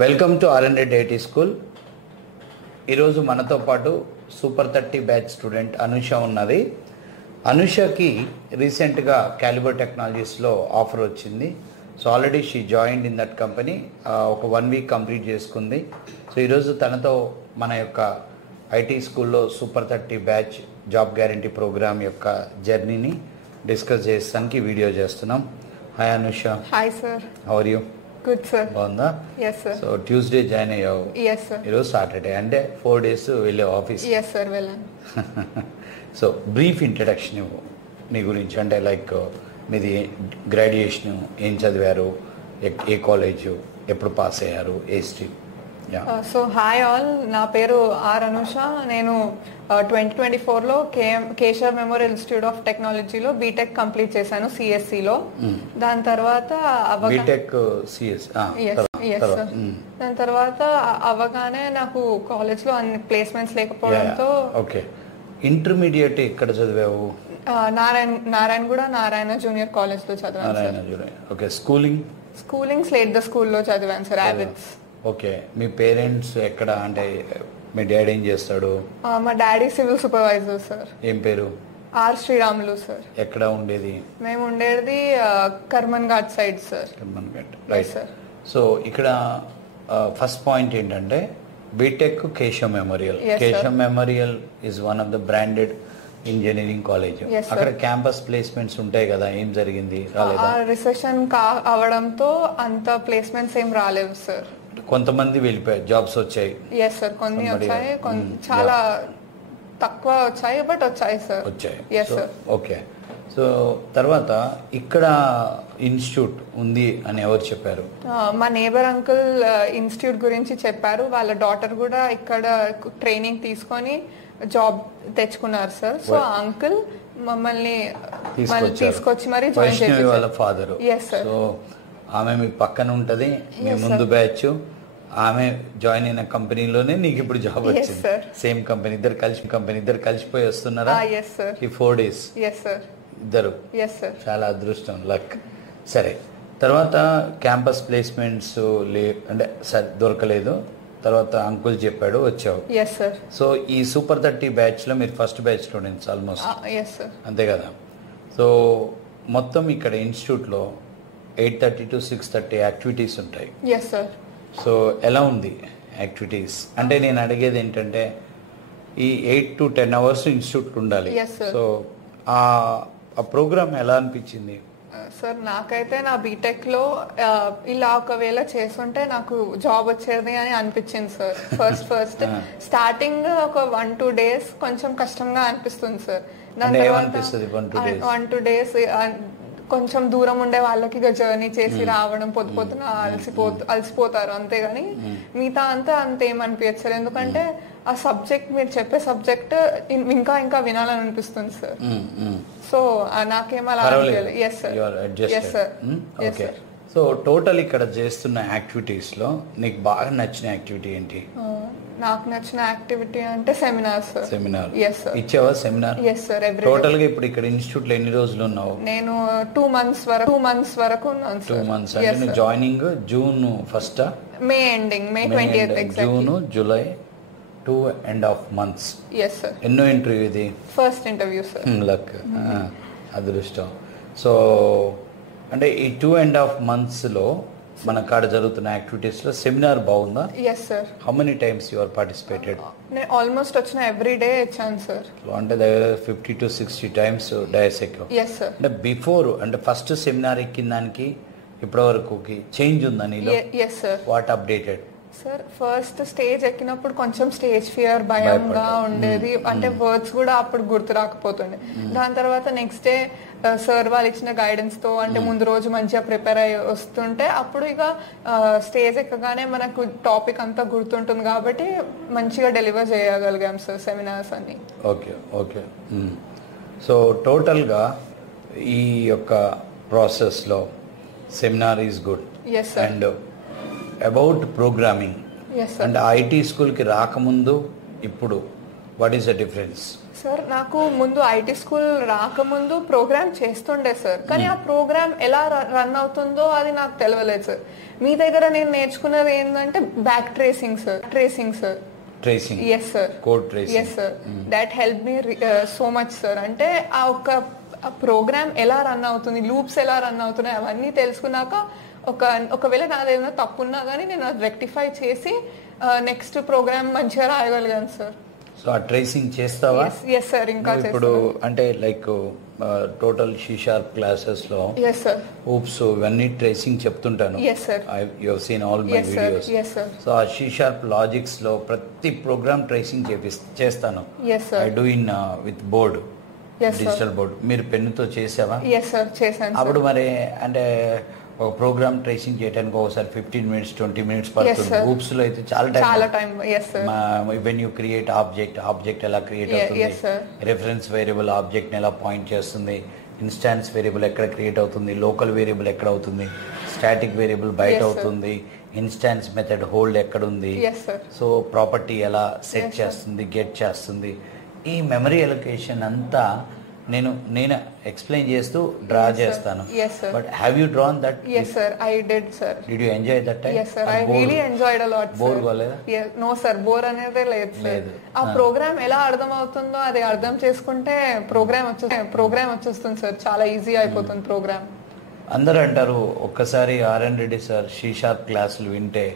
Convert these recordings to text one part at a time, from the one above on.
Welcome to R&D IT school. ఈరోజు మనతో పాటు సూపర్ 30 బ్యాచ్ స్టూడెంట్ అనుష ఉన్నది. అనుషకి రీసెంట్గా క్యాలిబర్ టెక్నాలజీస్లో ఆఫర్ వచ్చింది. So already she joined in that company. ఒక 1 వీక్ కంప్లీట్ చేసుకుంది. సో ఈరోజు తనతో మన యొక్క ఐటీ స్కూల్లో super 30 batch job guarantee program యొక్క జర్నీని డిస్కస్ చేస్తానికి వీడియో చేస్తున్నాం. Hi Anusha. Hi sir. How are you? Good sir. బాగుందా? yes sir. So Tuesday join అయ్యావు. yes sir. ఈరోజు సాటర్డే, అంటే 4 days వెళ్ళే ఆఫీస్. yes sir, వెళ్ళాను. సో బ్రీఫ్ ఇంట్రడక్షన్ ఇవ్వు నీ గురించి. అంటే లైక్ మీది గ్రాడ్యుయేషన్, ఏం చదివారు, ఏ కాలేజు, ఎప్పుడు పాస్ అయ్యారు, ఏ స్ట్రీమ్? సో హాయ్ ఆల్, నా పేరు ఆర్ అనుష. నేను 2024లో కేశవ్ మెమోరియల్ ఇన్స్టిట్యూట్ ఆఫ్ టెక్నాలజీలో బీటెక్ కంప్లీట్ చేశాను, సిఎస్సిలో. దాని తర్వాత బీటెక్ సిఎస్. దాని తర్వాత అవగానే నాకు కాలేజ్లో అన్ని ప్లేస్మెంట్స్ లేకపోవడంతో. ఓకే, ఇంటర్మీడియట్ ఎక్కడ చదివావు? నారాయణ జూనియర్ కాలేజ్లో చదివాను. Narayana junior. Okay. Schooling slate the స్కూల్లో చదివాను సార్, హ్యాబిట్స్. ఓకే. మీ పేరెంట్స్ ఎక్కడ? అంటే మీ డాడీ ఏం చేస్తాడు? మా డాడీ సివిల్ సూపర్వైజర్ సార్. ఏం పేరు? R Sriramulu sir. ఎక్కడ ఉండేది? మేము ఉండేది Karman Ghat side sir. Karman Ghat, right sir. So ఇక్కడ ఫస్ట్ పాయింట్ ఏంటంటే BTech Keshav memorial. Keshav memorial is one of the branded engineering college. అక్కడ క్యాంపస్ ప్లేస్మెంట్స్ ఉంటాయి కదా, ఏం జరిగింది? రిసెషన్ అవడంతో అంత ప్లేస్మెంట్స్ ఏం రాలేవు సార్. కొంతమంది వెళ్ళిపోయారు, జాబ్స్ వచ్చాయి. ఎస్ సార్, కొన్ని వచ్చాయి, చాలా తక్కువ వచ్చాయి, బట్ వచ్చాయి సార్. వచ్చాయి. Yes sir. ఓకే. సో తర్వాత ఇక్కడ ఇన్స్టిట్యూట్ ఉంది అని ఎవరు చెప్పారు? మా నేబర్ అంకుల్ ఇన్స్టిట్యూట్ గురించి చెప్పారు. వాళ్ళ డాటర్ కూడా ఇక్కడ ట్రైనింగ్ తీసుకొని జాబ్ తెచ్చుకున్నారు సార్. సో అంకుల్ మమ్మల్ని తీసుకొచ్చి మరి జాయిన్ చేశారు. వాళ్ళ ఫాదర్. Yes sir. సో ఆమె మీ పక్కన ఉంటది, మీ ముందు బ్యాచ్. ఆమె జాయిన్ అయిన కంపెనీలోనే నీకు ఇప్పుడు జాబ్ వచ్చింది. సేమ్ కంపెనీ, ఇద్దరు కలిసిపోయి వస్తున్నారా? ఈ 4 days ఇద్దరు. చాలా అదృష్టం, లక్. సరే, తర్వాత క్యాంపస్ ప్లేస్మెంట్స్ అంటే సరే దొరకలేదు. తర్వాత అంకుల్ చెప్పాడు, వచ్చావు. సో ఈ సూపర్ 30 బ్యాచ్ లో మీరు ఫస్ట్ బ్యాచ్ స్టూడెంట్స్ ఆల్మోస్ట్, అంతే కదా? సో మొత్తం ఇక్కడ ఇన్స్టిట్యూట్ లో 8:30 to 6:30 యాక్టివిటీస్ ఉంటాయి. సో ఎలా ఉంది యాక్టివిటీస్? అంటే నేను అడిగేది ఏంటంటే ఈ 8 to 10 hours ఇన్స్టిట్యూట్ ఉండాలి. సో ఆ ప్రోగ్రామ్ ఎలా అనిపించింది సార్? నాకైతే నా బీటెక్ లో ఇలా ఒకవేళ చేస్తుంటే నాకు జాబ్ వచ్చేది అని అనిపించింది సార్. ఫస్ట్ స్టార్టింగ్ ఒక 1-2 days కొంచెం కష్టంగా అనిపిస్తుంది సార్. దాని తర్వాత 1-2 days కొంచెం దూరం ఉండే వాళ్ళకి జర్నీ చేసి రావడం, పొద్దున అలసిపోతారు, అంతేగాని మిగతా అంతా అంతేమనిపించదు సార్. ఎందుకంటే ఆ సబ్జెక్ట్, మీరు చెప్పే సబ్జెక్ట్ ఇంకా వినాలని అనిపిస్తుంది సార్. సో నాకేం అలా అనిపించలేదు. Yes sir. సో టోటల్ ఇక్కడ చేస్తున్న యాక్టివిటీస్ లో నీకు బాగా నచ్చిన యాక్టివిటీ ఏంటి? నాకు నచ్చిన యాక్టివిటీ అంటే సెమినార్. ఇచ్చావా సెమినార్? Yes sir. టోటల్ గా ఇప్పుడు ఇక్కడ ఇన్స్టిట్యూట్ లో ఎన్ని రోజులు ఉన్నావు? నేను 2 months వరకు ఉన్నాను సార్. 2 months. అంటే joining June 1st, May ending, May 20th. June, July, 2.5 months. Yes sir. ఎన్నో ఇంటర్వ్యూ ఇది? First interview sir. లక్, అదృష్టం. సో అంటే ఈ 2.5 months లో మన కాడ జరుగుతున్న యాక్టివిటీస్ లో సెమినార్ బాగుందా? Yes sir. How many times you are participated? నేను ఆల్మోస్ట్ వచ్చిన ఎవ్రీ డే ఇచ్చాను సార్. అంటే దగ్గర 50 to 60 times డయాస్ ఎక్కావు. Yes sir. అంటే బిఫోర్, అంటే ఫస్ట్ సెమినార్ ఎక్కిన దానికి ఇప్పటి వరకు చేంజ్ ఉందా నీలో? Yes sir. What updated? Sir first stage ఎక్కినప్పుడు కొంచెం స్టేజ్ ఫియర్, భయంగా ఉండేది. అంటే వర్డ్స్ కూడా అప్పుడు గుర్తు రాకపోతుండే. దాని తర్వాత నెక్స్ట్ డే సార్ వాళ్ళు ఇచ్చిన గైడెన్స్ తో, అంటే ముందు రోజు మంచిగా ప్రిపేర్ అయ్యి వస్తుంటే అప్పుడు ఇక స్టేజ్ ఎక్కగానే మనకు టాపిక్ అంతా గుర్తుంటుంది కాబట్టి మంచిగా డెలివర్ చేయగలిగాం సార్ సెమినార్స్ అన్ని. ఓకే. ఓకే. సో టోటల్గా ఈ యొక్క ప్రాసెస్లో seminar is good. And about programming, అంటే ఐటీ స్కూల్కి రాకముందు ఇప్పుడు what is the difference? Sir నాకు ముందు ఐటీ స్కూల్ రాకముందు ప్రోగ్రామ్ చేస్తుండే సార్, కానీ ఆ ప్రోగ్రామ్ ఎలా రన్ అవుతుందో అది నాకు తెలియలేదు సార్. మీ దగ్గర నేను నేర్చుకున్నది ఏంటంటే back tracing sir. Tracing yes sir. Code tracing. Yes sir, that help me so much sir. అంటే ఆ ఒక ప్రోగ్రామ్ ఎలా రన్ అవుతుంది, లూప్స్ ఎలా రన్ అవుతున్నాయి అవన్నీ తెలుసుకున్నాక ఒకవేళ నాదేమైనా తప్పున్నా కానీ నేను అది రెక్టిఫై చేసి నెక్స్ట్ ప్రోగ్రామ్ మంచిగా రాయగలిగాను సార్. సో ఆ ట్రేసింగ్ చేస్తావా? Yes sir. ఇంకా ఇప్పుడు అంటే లైక్ టోటల్ C# క్లాసెస్ లో oops ఇవన్నీ ట్రేసింగ్ చెప్తుంటాను. You have seen all my videos. So ఆ C# లాజిక్స్ లో ప్రతి ప్రోగ్రామ్ ట్రేసింగ్ చేస్తాను. I do in with board, digital board. మీరు పెన్నుతో చేసావా? అప్పుడు మరి అంటే ఒక ప్రోగ్రామ్ ట్రేసింగ్ చేయడానికి ఒకసారి 15 minutes 20 minutes పడుతుంది. ఊప్స్ లో అయితే చాలా time. When you create object ఎలా క్రియేట్ అవుతుంది, రెఫరెన్స్ వేరియబుల్ ఆబ్జెక్ట్ ఎలా పాయింట్ చేస్తుంది, ఇన్స్టాన్స్ వేరియబుల్ ఎక్కడ క్రియేట్ అవుతుంది, లోకల్ వేరియబుల్ ఎక్కడ అవుతుంది, స్టాటిక్ వేరియబుల్ బయట అవుతుంది, ఇన్స్టాన్స్ మెథడ్ హోల్డ్ ఎక్కడ ఉంది, సో ప్రాపర్టీ ఎలా సెట్ చేస్తుంది, గెట్ చేస్తుంది. ఈ మెమరీ అలొకేషన్ అంతా నేను ఎక్స్ప్లెయిన్ చేస్తూ డ్రా చేస్తాను. But have you drawn that? yes sir, I did sir. Did you enjoy that time? Yes sir, I really enjoyed a lot sir. Bore కాలేదా? No sir, bore అనేది లేదు. ఆ programme ఎలా అర్థం అవుతుందో అది అర్థం చేసుకుంటే ప్రోగ్రామ్ వచ్చేస్తుంది సార్. చాలా ఈజీ అయిపోతుంది ప్రోగ్రామ్. అందరూ అంటారు ఒక్కసారి R.N. రెడ్డి సార్ C# క్లాసులు వింటే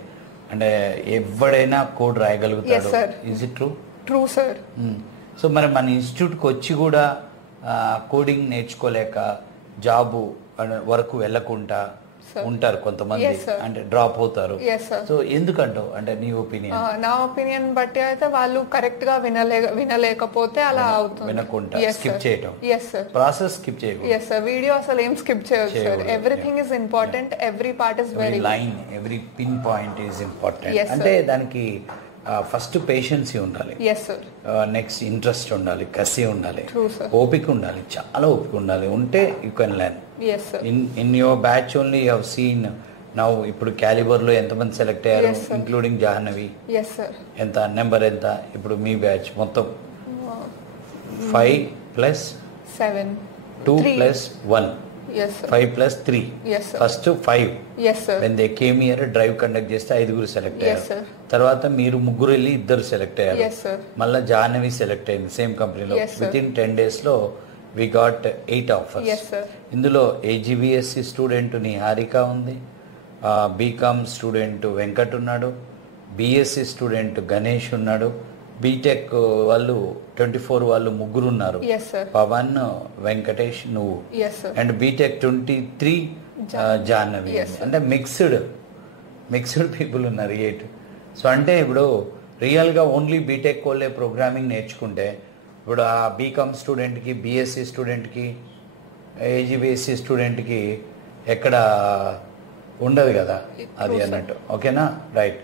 అంటే ఎవడైనా కోడ్ రాయగలుగుతాడు. Is it true? True sir. So మరి మన ఇన్స్టిట్యూట్కి వచ్చి కూడా కోడింగ్ నేర్చుకోలేక జాబు వరకు వెళ్ళకుండా ఉంటారు కొంతమంది, అంటే డ్రాప్ అవుతారు. సో ఎందుకంటావు, అంటే నీ ఒపీనియన్? నా ఒపీనియన్ బట్టి అయితే వాళ్ళు కరెక్ట్ గా వినలేకపోతే అలా అవుతుంది. వినకుండా స్కిప్ చేయటం, ప్రాసెస్ స్కిప్ చేయకూడదు. వీడియో అసలు ఏం స్కిప్ చేయొచ్చు sir. Everything is important, every part is very line, every pin point is important. అంటే దానికి ఫస్ట్ పేషెన్సీ ఉండాలి, నెక్స్ట్ ఇంట్రెస్ట్ ఉండాలి, కసి ఉండాలి, ఓపిక ఉండాలి, చాలా ఓపిక ఉండాలి. ఉంటే you can learn. In your batch only you have seen now. ఇప్పుడు క్యాలిబర్ లో ఎంతమంది సెలెక్ట్ అయ్యారు, ఇంక్లూడింగ్ జాహ్నవి? ఎంత నెంబర్ ఎంత? ఇప్పుడు మీ బ్యాచ్ మొత్తం 5 + 7 2 + 1 5 + 3. First 5 when they came here drive conduct చేస్తే 5 సెలెక్ట్ అయ్యారు. తర్వాత మీరు 3 వెళ్ళి 2 సెలెక్ట్ అయ్యారు. మళ్ళీ జాహ్నవి సెలెక్ట్ అయింది సేమ్ కంపెనీలో. విత్ ఇన్ 10 days లో వి గాట్ 8 ఆఫర్స్. ఇందులో AGBSC స్టూడెంట్ నిహారిక ఉంది, బీకామ్ స్టూడెంట్ వెంకట్ ఉన్నాడు, BSc స్టూడెంట్ గణేష్ ఉన్నాడు, బీటెక్ వాళ్ళు 24 వాళ్ళు 3 ఉన్నారు, పవన్, వెంకటేష్, నువ్వు, అండ్ బీటెక్ 23 జాహ్నవి. అంటే మిక్స్డ్ పీపుల్ ఉన్నారు 8. సో అంటే ఇప్పుడు రియల్గా ఓన్లీ బీటెక్ వాళ్ళే ప్రోగ్రామింగ్ నేర్చుకుంటే ఇప్పుడు ఆ బీకామ్ స్టూడెంట్కి, BSc స్టూడెంట్కి, AGBSC స్టూడెంట్కి ఎక్కడ ఉండదు కదా అది అన్నట్టు. ఓకేనా? రైట్.